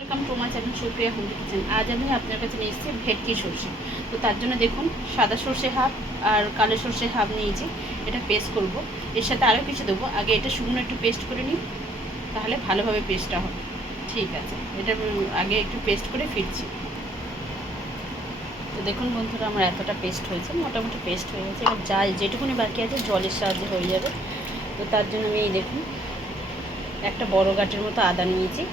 Welcome to my channel Supriya home kitchen. আজ আমি আপনার কাছে নিয়ে এসেছি ভেটকি সর্ষে। তো তার জন্য দেখুন, সাদা সর্ষে হাফ আর কালো সর্ষে হাফ নিয়েছি। এটা পেস্ট করব, এর সাথে আরও কিছু দেবো। আগে এটা শুকনো একটু পেস্ট করে নিই, তাহলে ভালোভাবে পেস্টটা হবে। ঠিক আছে, এটা আগে একটু পেস্ট করে ফিরছি। তো দেখুন বন্ধুরা, আমার এতটা পেস্ট হয়েছে, মোটামুটি পেস্ট হয়ে গেছে। এবার যা যেটুকুনি বাকি আছে জলের সাহায্যে হয়ে যাবে। তো তার জন্য আমি এই দেখুন একটা বড় গাঁটের মতো আদা নিয়েছি,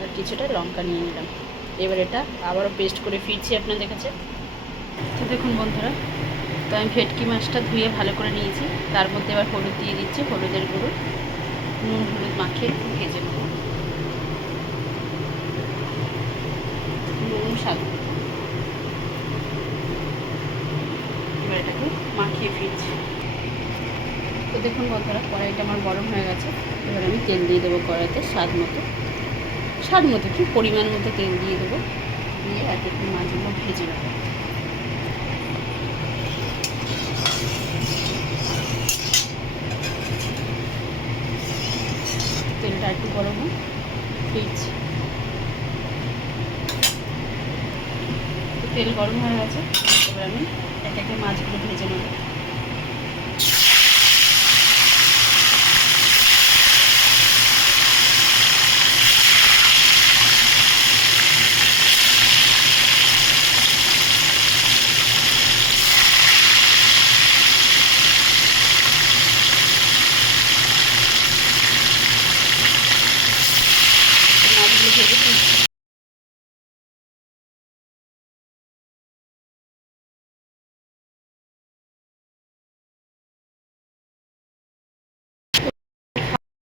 আর কিছুটা লঙ্কা নিয়ে নিলাম। এবার এটা আবারও পেস্ট করে ফিরছি আপনাদের কাছে। তো দেখুন বন্ধুরা, তো আমি ভেটকি মাছটা ধুয়ে ভালো করে নিয়েছি। তার মধ্যে এবার হলুদ দিয়ে দিচ্ছি, হলুদের গুঁড়ো, নুন হলুদ মাখিয়ে একটু ভেজে নেব। নুন স্বাদ। এবার এটাকে মাখিয়ে ফিরছি। তো দেখুন বন্ধুরা, কড়াইটা আমার গরম হয়ে গেছে। এবার আমি তেল দিয়ে দেবো কড়াইতে, স্বাদ মতো কি পরিমাণ মতো তেল দিয়ে দেবো। দিয়ে এক একটু মাছগুলো ভেজে নেবো। তেলটা একটু গরম হোক, ফিরছি। তেল গরম হয়ে গেছে, এবার আমি এক একে মাছগুলো ভেজে নেব। মাছগুলো ভেজে তুলছি।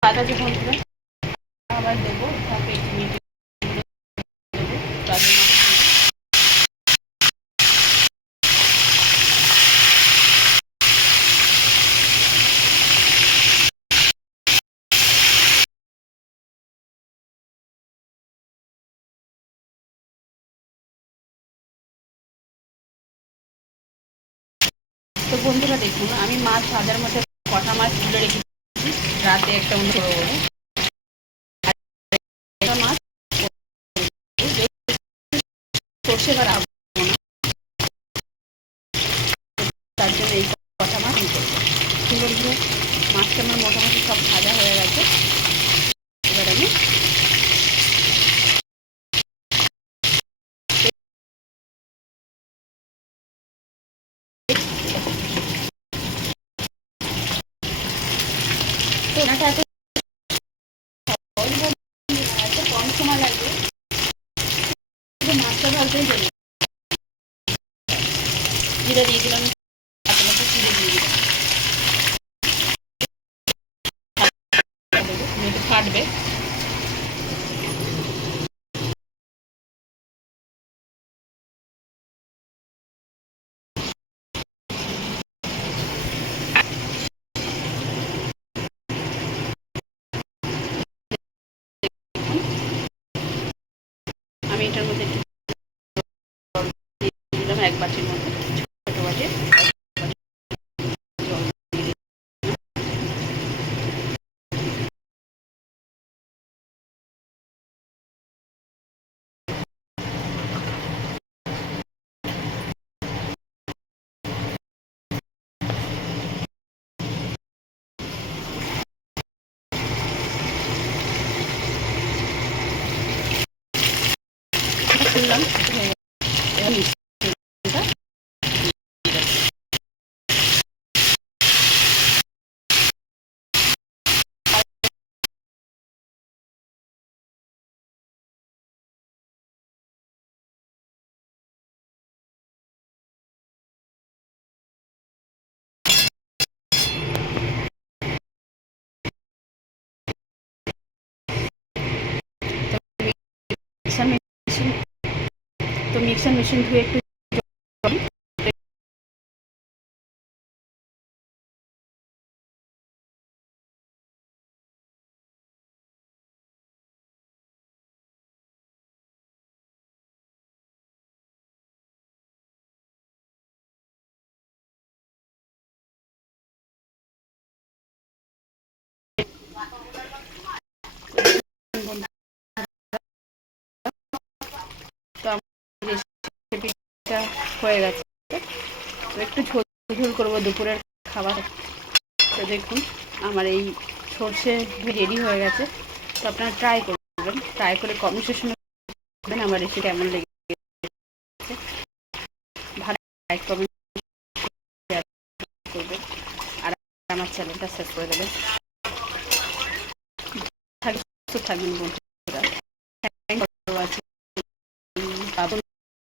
আদা যখন দেবেন আবার দেবো, তারপরে মিনিট দেবো। তো বন্ধুরা দেখুন, আমি মাছ ভাজার মধ্যে কটা মাছ তুলে রেখেছি, রাতে একটা অন্য বড় বড় একটা মাছ সর্ষে বা রাখবো না, তার জন্য এই কটা মাছ নিয়ে করবো। বন্ধুরা, মাছটা আমার মোটামুটি সব ভাজা হয়ে গেছে। এবার আমি তো রান্নাটা এত এত কম সময় লাগবে, শুধু মাছটা ভাজতেই জন্য জিরে দিয়ে দিলাম, জিরে দিয়ে দিলাম, একটু ফাটবে। আমি এটার মধ্যে একটু দিয়ে দিলাম, এক বাটির মতো, ছোটো বাটির জল। খুললাম, এবার মিক্সিটা মিক্সার মেশিন, তো মিক্সার মেশিন ধুয়ে একটু হয়ে গেছে। তো একটু ঝোল ঝোল করবো দুপুরের খাবার। তো দেখুন আমার এই সর্ষে রেডি হয়ে গেছে। তো আপনারা ট্রাই করবেন, ট্রাই করে কমেন্ট সেকশনে করবেন আমার রেসিপি কেমন লেগেছে। ভালো লাইক কমেন্ট শেয়ার করবেন আর আমার চ্যানেলটা সাবস্ক্রাইব করে দেবেন। থাকবেন বন্ধু।